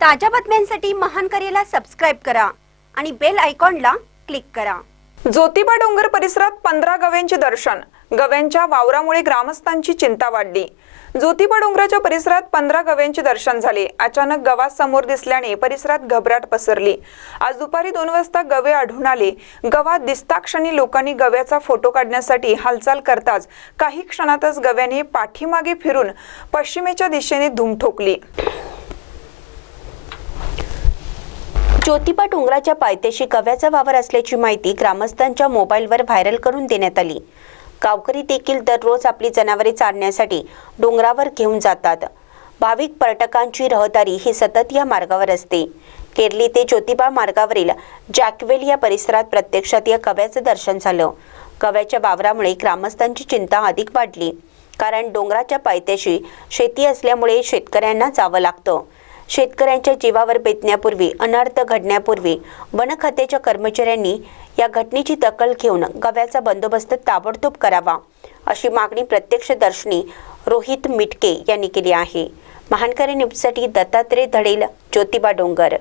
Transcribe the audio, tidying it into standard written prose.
ताज्या बातम्यांसाठी महान करेला सबस्क्राइब करा आणि बेल आयकॉनला क्लिक करा। ज्योतिबा डोंगर परिसरात 15 गव्यांचे दर्शन। गव्यांच्या वावरामुळे ग्रामस्थांची चिंता वाढली। ज्योतिबा डोंगराच्या परिसरात 15 गव्यांचे दर्शन झाले। अचानक गवा समोर दिसल्याने परिसरात घबराट पसरली। आज दुपारी 2 वाजता गवे आढळून आले। गवा दिसताक्षणी लोकांनी गव्याचा फोटो काढण्यासाठी हालचाल करताच काही क्षणातच गव्याने पाठीमागे फिरून पश्चिमेच्या दिशेने धूम ठोकली। ज्योतिबा डोंगराच्या पायथ्याशी गव्याचा वावर असल्याची माहिती ग्रामस्थांच्या मोबाईलवर व्हायरल करून देण्यात आली। गावकरी देखील दररोज आपली जनावरे चारण्यासाठी डोंगरावर घेऊन जातात। भाविक पर्यटकांची रहदारी ही सतत या मार्गावर असते। केरली ते ज्योतिबा मार्गावरील जॅकवेल या परिसरात प्रत्यक्षात या गव्याचं दर्शन झालं। गव्याच्या वावरामुळे ग्रामस्थांची चिंता अधिक वाढली, कारण डोंगराच्या पायथ्याशी शेती असल्यामुळे शेतकऱ्यांना जावं लागतं। शेतकऱ्यांच्या जीवावर बेतण्यापूर्वी, अनर्थ घडण्यापूर्वी वन खात्याच्या कर्मचाऱ्यांनी या घटनेची दखल घेऊन गव्याचा बंदोबस्त ताबडतोब करावा, अशी मागणी प्रत्यक्षदर्शी रोहित मिटके यांनी केली आहे। महानकरी न्यूजसाठी दत्तात्रय धडेल, ज्योतिबा डोंगर।